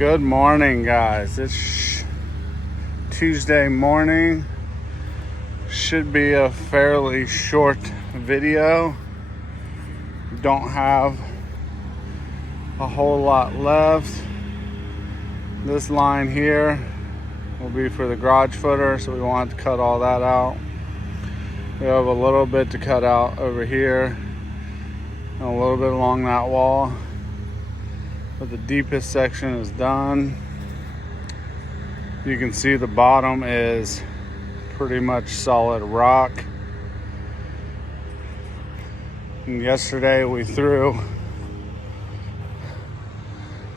Good morning, guys. It's Tuesday morning. Should be a fairly short video. Don't have a whole lot left. This line here will be for the garage footer, so we want to cut all that out. We have a little bit to cut out over here and a little bit along that wall, but the deepest section is done. You can see the bottom is pretty much solid rock. And yesterday we threw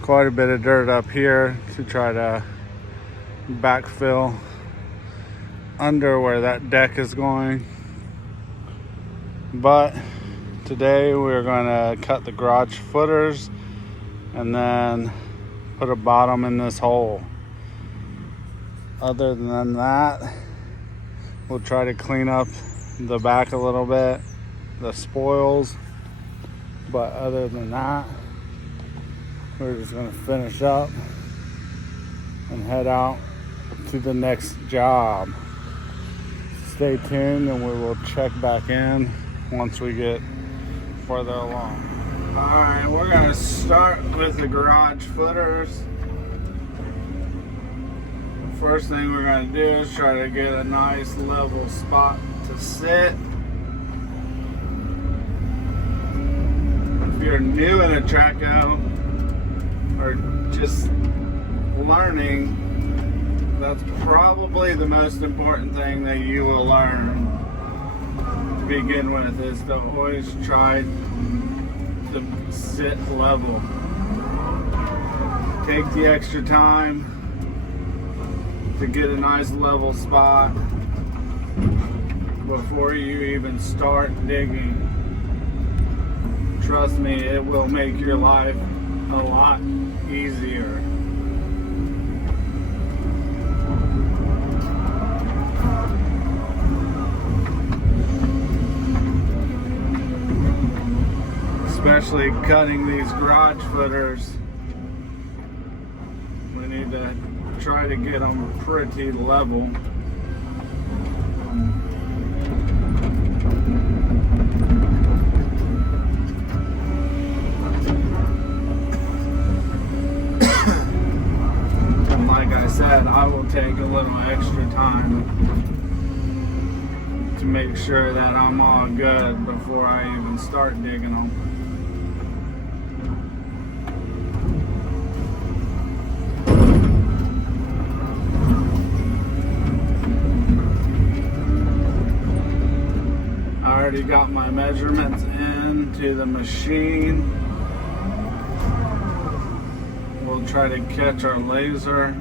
quite a bit of dirt up here to try to backfill under where that deck is going. But today we're going to cut the garage footers and then put a bottom in this hole. Other than that, we'll try to clean up the back a little bit, the spoils. But other than that, we're just going to finish up and head out to the next job. Stay tuned and we will check back in once we get further along. Alright, we're going to start with the garage footers. The first thing we're going to do is try to get a nice level spot to sit. If you're new in a traco or just learning, that's probably the most important thing that you will learn to begin with, is to always try to sit level. Take the extra time to get a nice level spot before you even start digging. Trust me, it will make your life a lot easier. Especially cutting these garage footers, we need to try to get them pretty level. And like I said, I will take a little extra time to make sure that I'm all good before I even start digging them. Already got my measurements into the machine. We'll try to catch our laser.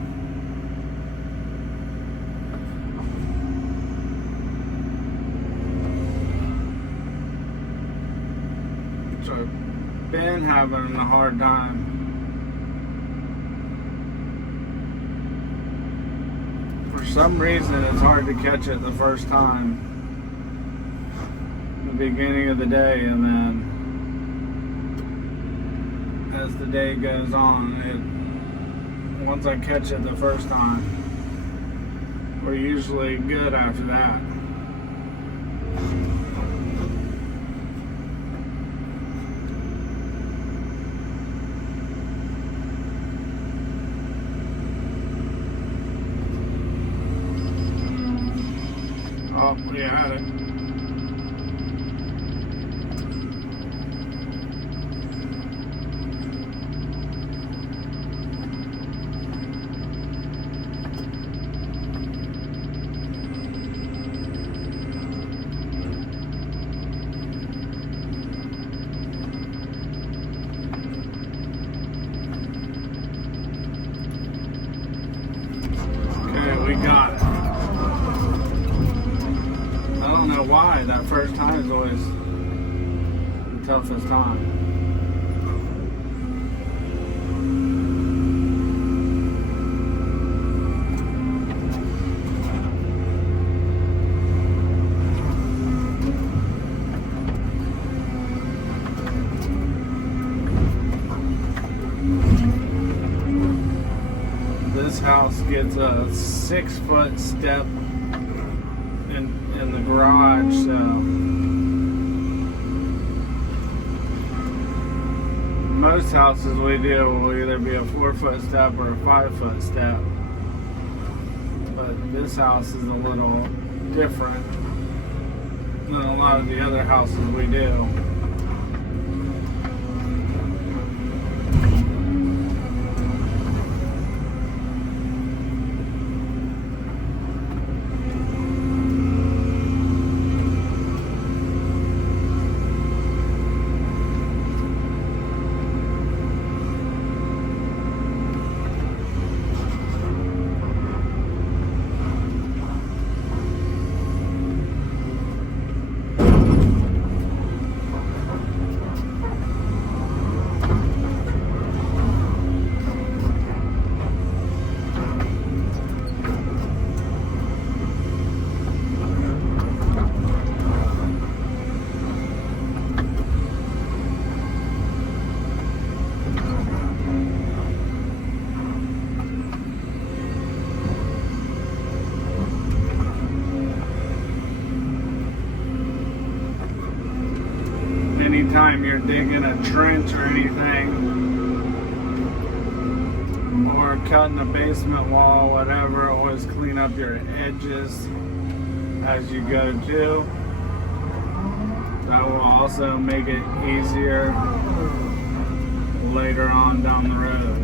Which I've been having a hard time. For some reason, it's hard to catch it the first time. Beginning of the day, and then as the day goes on, once I catch it the first time, we're usually good after that. Oh, we had it. We got it. I don't know why that first time is always the toughest time. house gets a 6-foot step in the garage, so most houses we do will either be a 4-foot step or a 5-foot step. But this house is a little different than a lot of the other houses we do. Anytime you're digging a trench or anything, or cutting a basement wall, whatever, always clean up your edges as you go too. That will also make it easier later on down the road.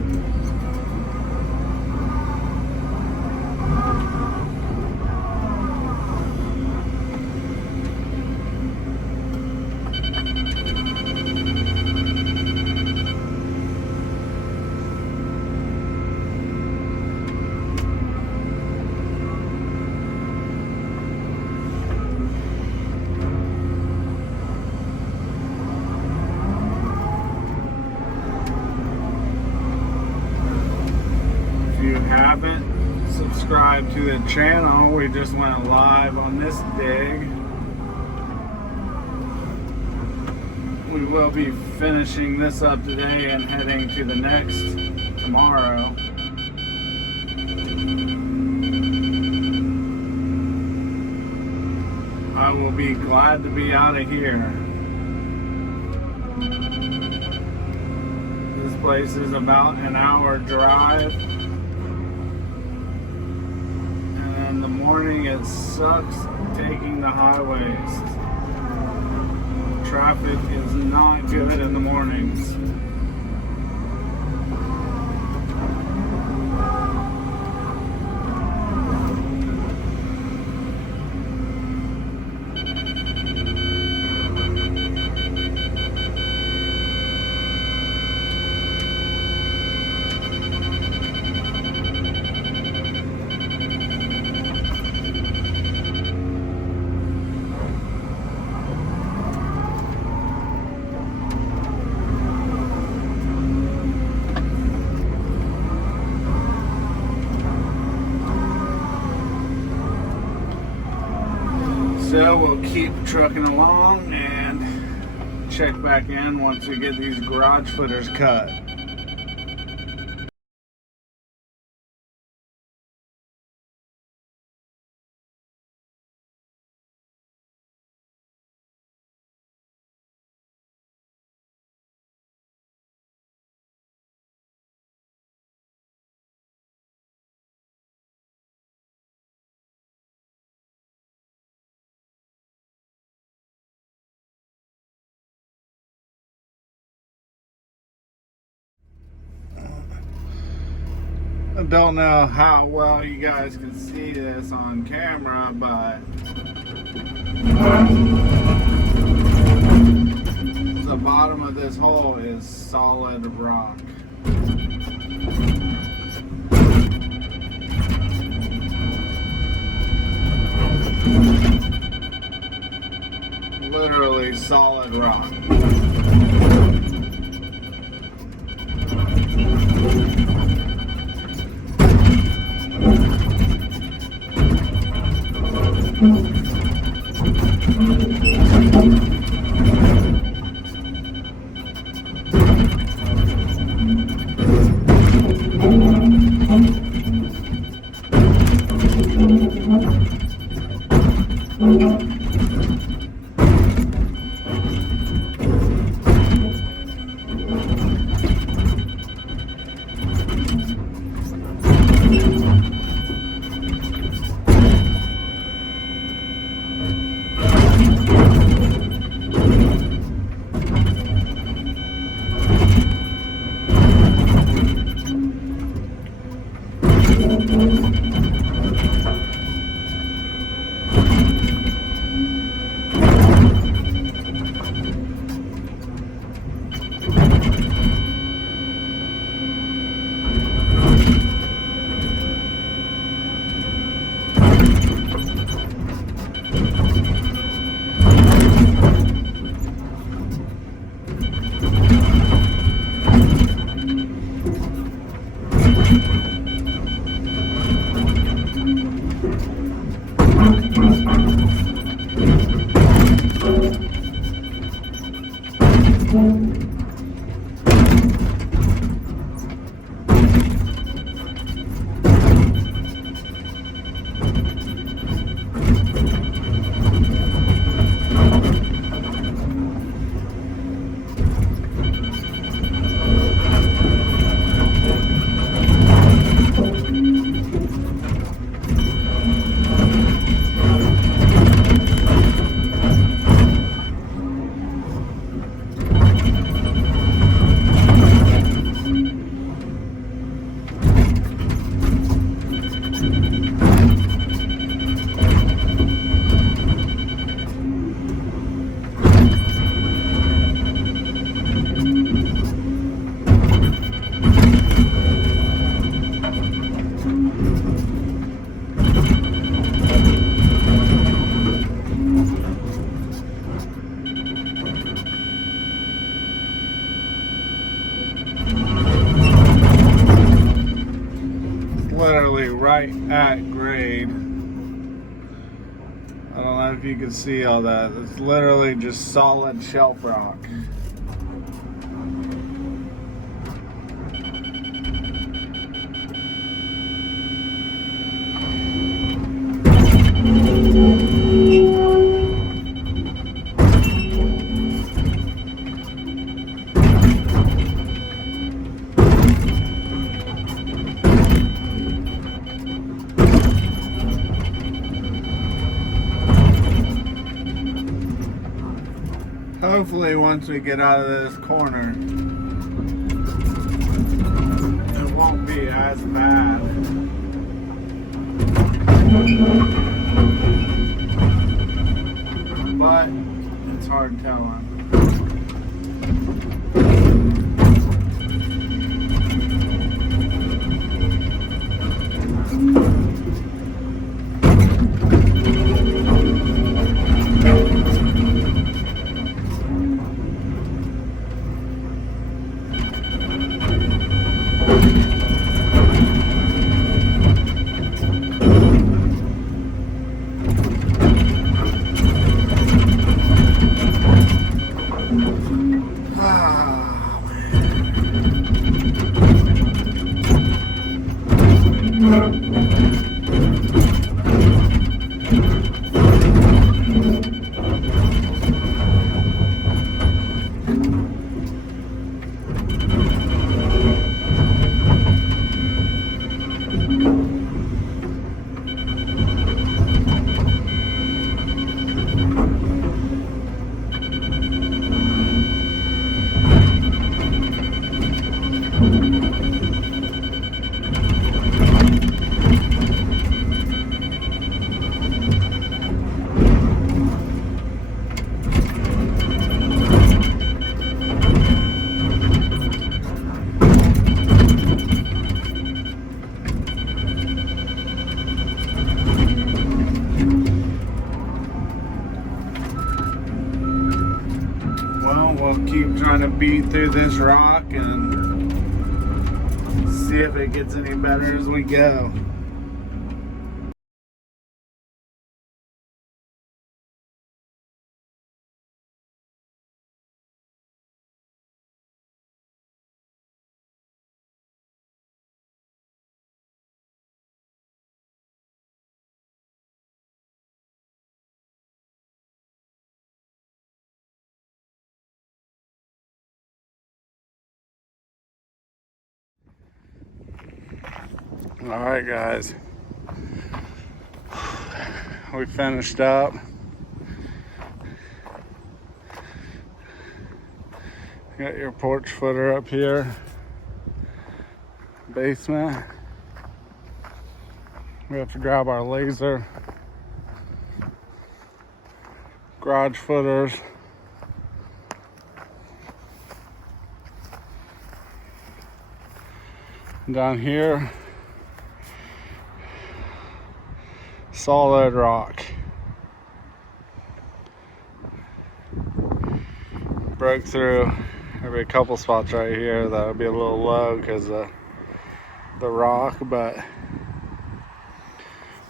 If you haven't subscribed to the channel, we just went live on this dig. We will be finishing this up today and heading to the next tomorrow. I will be glad to be out of here. This place is about an hour drive. In the morning it sucks taking the highways. Traffic is not good in the mornings. So we'll keep trucking along and check back in once we get these garage footers cut. I don't know how well you guys can see this on camera, but the bottom of this hole is solid rock. Literally solid rock. right at grade. I don't know if you can see all that. It's literally just solid shelf rock. Hopefully once we get out of this corner, it won't be as bad. But it's hard telling. We'll keep trying to beat through this rock and see if it gets any better as we go. All right, guys, we finished up. Got your porch footer up here, basement. We have to grab our laser, garage footers. Down here, solid rock. Broke through. There'll be a couple spots right here that'll be a little low because of the rock, but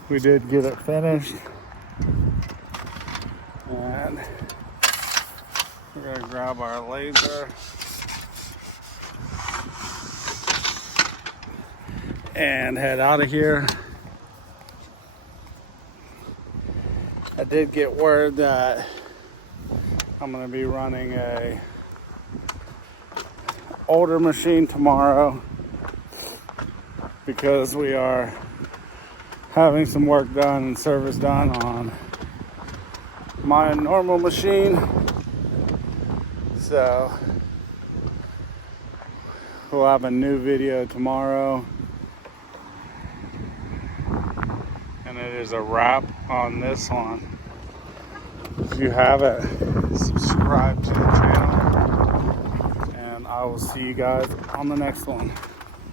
we did get it finished. And we're gonna grab our laser and head out of here. I did get word that I'm gonna be running a older machine tomorrow because we are having some work done and service done on my normal machine. So we'll have a new video tomorrow. And it is a wrap on this one. If you haven't, subscribe to the channel. And I will see you guys on the next one.